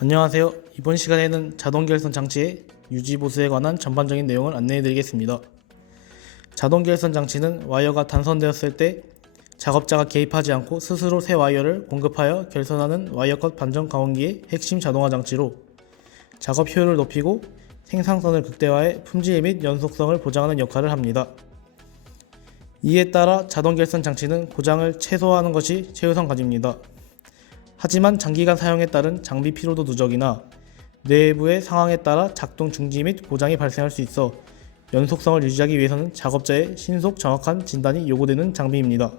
안녕하세요. 이번 시간에는 자동 결선 장치의 유지 보수에 관한 전반적인 내용을 안내해 드리겠습니다. 자동 결선 장치는 와이어가 단선되었을 때 작업자가 개입하지 않고 스스로 새 와이어를 공급하여 결선하는 와이어 컷 반전 강원기의 핵심 자동화 장치로 작업 효율을 높이고 생산성을 극대화해 품질 및 연속성을 보장하는 역할을 합니다. 이에 따라 자동 결선 장치는 고장을 최소화하는 것이 최우선 과제입니다. 하지만 장기간 사용에 따른 장비 피로도 누적이나 내부의 상황에 따라 작동 중지 및 고장이 발생할 수 있어 연속성을 유지하기 위해서는 작업자의 신속 정확한 진단이 요구되는 장비입니다.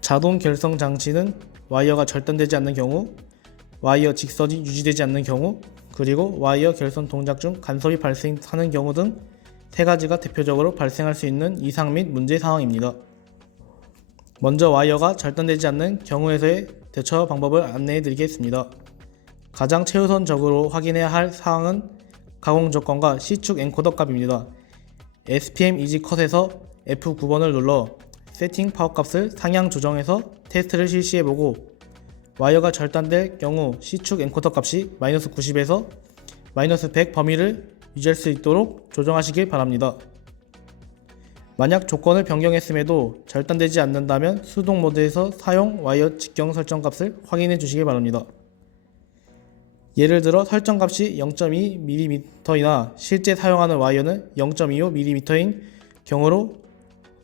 자동 결선 장치는 와이어가 절단되지 않는 경우, 와이어 직선이 유지되지 않는 경우, 그리고 와이어 결선 동작 중 간섭이 발생하는 경우 등 세 가지가 대표적으로 발생할 수 있는 이상 및 문제 상황입니다. 먼저 와이어가 절단되지 않는 경우에서의 대처 방법을 안내해 드리겠습니다. 가장 최우선적으로 확인해야 할 사항은 가공 조건과 C축 엔코더 값입니다. SPM 이지 컷에서 F9번을 눌러 세팅 파워 값을 상향 조정해서 테스트를 실시해보고 와이어가 절단될 경우 C축 엔코더 값이 -90에서 -100 범위를 유지할 수 있도록 조정하시길 바랍니다. 만약 조건을 변경했음에도 절단되지 않는다면 수동 모드에서 사용 와이어 직경 설정 값을 확인해 주시기 바랍니다. 예를 들어 설정 값이 0.2mm이나 실제 사용하는 와이어는 0.25mm인 경우로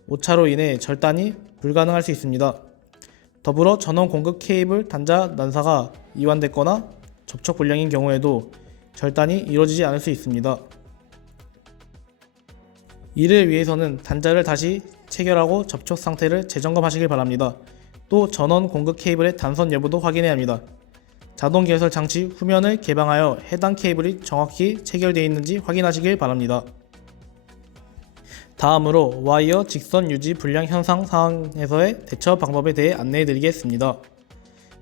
오차로 인해 절단이 불가능할 수 있습니다. 더불어 전원 공급 케이블 단자 난사가 이완됐거나 접촉 불량인 경우에도 절단이 이루어지지 않을 수 있습니다. 이를 위해서는 단자를 다시 체결하고 접촉 상태를 재점검하시길 바랍니다. 또 전원 공급 케이블의 단선 여부도 확인해야 합니다. 자동 개설 장치 후면을 개방하여 해당 케이블이 정확히 체결되어 있는지 확인하시길 바랍니다. 다음으로 와이어 직선 유지 불량 현상 상황에서의 대처 방법에 대해 안내해 드리겠습니다.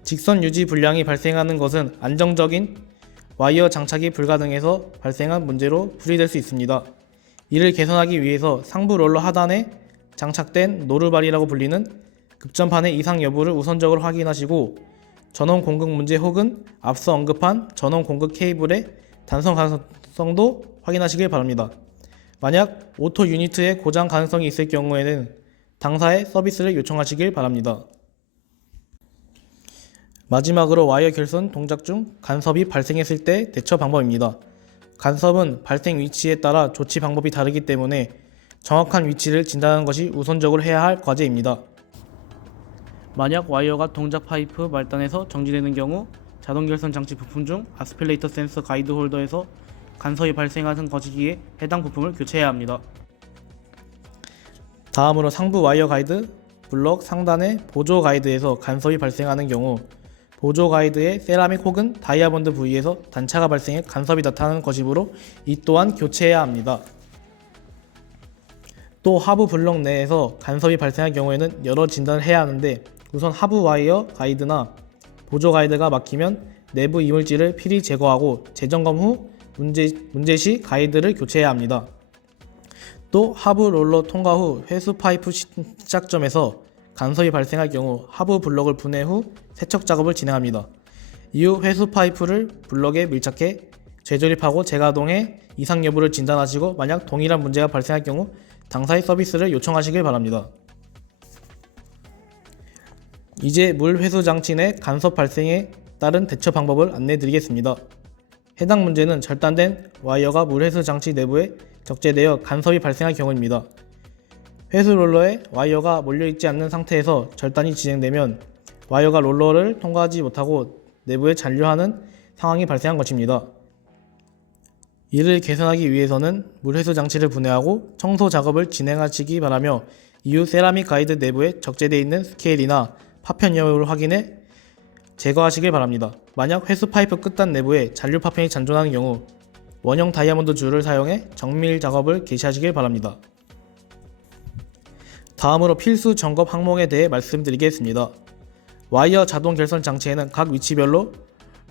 직선 유지 불량이 발생하는 것은 안정적인 와이어 장착이 불가능해서 발생한 문제로 풀이될 수 있습니다. 이를 개선하기 위해서 상부 롤러 하단에 장착된 노르발이라고 불리는 급전판의 이상 여부를 우선적으로 확인하시고 전원 공급 문제 혹은 앞서 언급한 전원 공급 케이블의 단선 가능성도 확인하시길 바랍니다. 만약 오토 유니트의 고장 가능성이 있을 경우에는 당사에 서비스를 요청하시길 바랍니다. 마지막으로 와이어 결선 동작 중 간섭이 발생했을 때 대처 방법입니다. 간섭은 발생 위치에 따라 조치 방법이 다르기 때문에 정확한 위치를 진단하는 것이 우선적으로 해야 할 과제입니다. 만약 와이어가 동작 파이프 말단에서 정지되는 경우 자동 결선 장치 부품 중 아스필레이터 센서 가이드 홀더에서 간섭이 발생하는 것이기에 해당 부품을 교체해야 합니다. 다음으로 상부 와이어 가이드 블럭 상단의 보조 가이드에서 간섭이 발생하는 경우 보조 가이드의 세라믹 혹은 다이아몬드 부위에서 단차가 발생해 간섭이 나타나는 것이므로 이 또한 교체해야 합니다. 또 하부 블럭 내에서 간섭이 발생할 경우에는 여러 진단을 해야 하는데 우선 하부 와이어 가이드나 보조 가이드가 막히면 내부 이물질을 필히 제거하고 재점검 후 문제 시 가이드를 교체해야 합니다. 또 하부 롤러 통과 후 회수 파이프 시작점에서 간섭이 발생할 경우 하부 블럭을 분해 후 세척 작업을 진행합니다. 이후 회수 파이프를 블럭에 밀착해 재조립하고 재가동해 이상 여부를 진단하시고 만약 동일한 문제가 발생할 경우 당사의 서비스를 요청하시길 바랍니다. 이제 물 회수 장치 내 간섭 발생에 따른 대처 방법을 안내해 드리겠습니다. 해당 문제는 절단된 와이어가 물 회수 장치 내부에 적재되어 간섭이 발생할 경우입니다. 회수 롤러에 와이어가 몰려있지 않는 상태에서 절단이 진행되면 와이어가 롤러를 통과하지 못하고 내부에 잔류하는 상황이 발생한 것입니다. 이를 개선하기 위해서는 물회수 장치를 분해하고 청소 작업을 진행하시기 바라며 이후 세라믹 가이드 내부에 적재되어 있는 스케일이나 파편 여부를 확인해 제거하시길 바랍니다. 만약 회수 파이프 끝단 내부에 잔류 파편이 잔존하는 경우 원형 다이아몬드 줄을 사용해 정밀 작업을 개시하시길 바랍니다. 다음으로 필수 점검 항목에 대해 말씀드리겠습니다. 와이어 자동 결선 장치에는 각 위치별로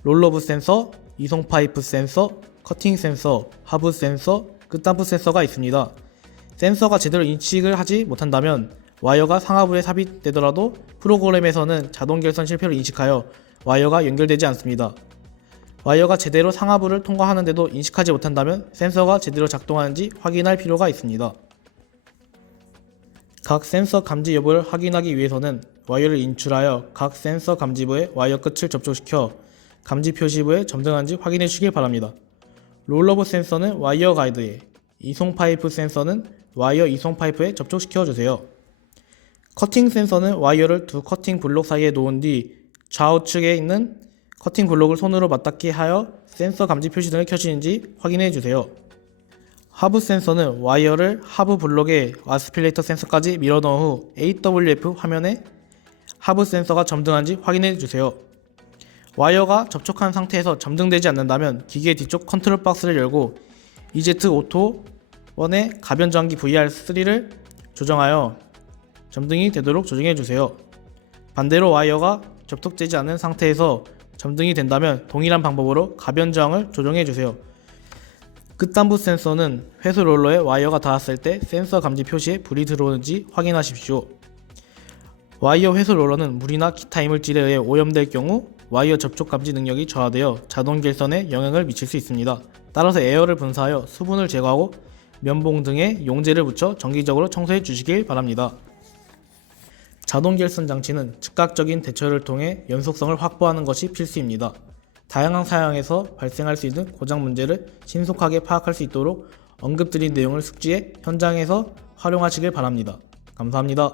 롤러부 센서, 이송 파이프 센서, 커팅 센서, 하부 센서, 끝단부 센서가 있습니다. 센서가 제대로 인식을 하지 못한다면 와이어가 상하부에 삽입되더라도 프로그램에서는 자동 결선 실패를 인식하여 와이어가 연결되지 않습니다. 와이어가 제대로 상하부를 통과하는데도 인식하지 못한다면 센서가 제대로 작동하는지 확인할 필요가 있습니다. 각 센서 감지 여부를 확인하기 위해서는 와이어를 인출하여 각 센서 감지부에 와이어 끝을 접촉시켜 감지 표시부에 점등한지 확인해 주시길 바랍니다. 롤러브 센서는 와이어 가이드에, 이송 파이프 센서는 와이어 이송 파이프에 접촉시켜 주세요. 커팅 센서는 와이어를 두 커팅 블록 사이에 놓은 뒤 좌우측에 있는 커팅 블록을 손으로 맞닿게 하여 센서 감지 표시등을 켜지는지 확인해 주세요. 하부 센서는 와이어를 하부 블록에 아스필레이터 센서까지 밀어 넣은 후 AWF 화면에 하부 센서가 점등한지 확인해 주세요. 와이어가 접촉한 상태에서 점등되지 않는다면 기계 뒤쪽 컨트롤 박스를 열고 EZ 오토 1의 가변 저항기 VR3를 조정하여 점등이 되도록 조정해 주세요. 반대로 와이어가 접촉되지 않은 상태에서 점등이 된다면 동일한 방법으로 가변 저항을 조정해 주세요. 끝단부 센서는 회수 롤러에 와이어가 닿았을 때 센서 감지 표시에 불이 들어오는지 확인하십시오. 와이어 회수 롤러는 물이나 기타 이물질에 의해 오염될 경우 와이어 접촉 감지 능력이 저하되어 자동 결선에 영향을 미칠 수 있습니다. 따라서 에어를 분사하여 수분을 제거하고 면봉 등에 용제를 붙여 정기적으로 청소해 주시길 바랍니다. 자동 결선 장치는 즉각적인 대처를 통해 연속성을 확보하는 것이 필수입니다. 다양한 사양에서 발생할 수 있는 고장 문제를 신속하게 파악할 수 있도록 언급드린 내용을 숙지해 현장에서 활용하시길 바랍니다. 감사합니다.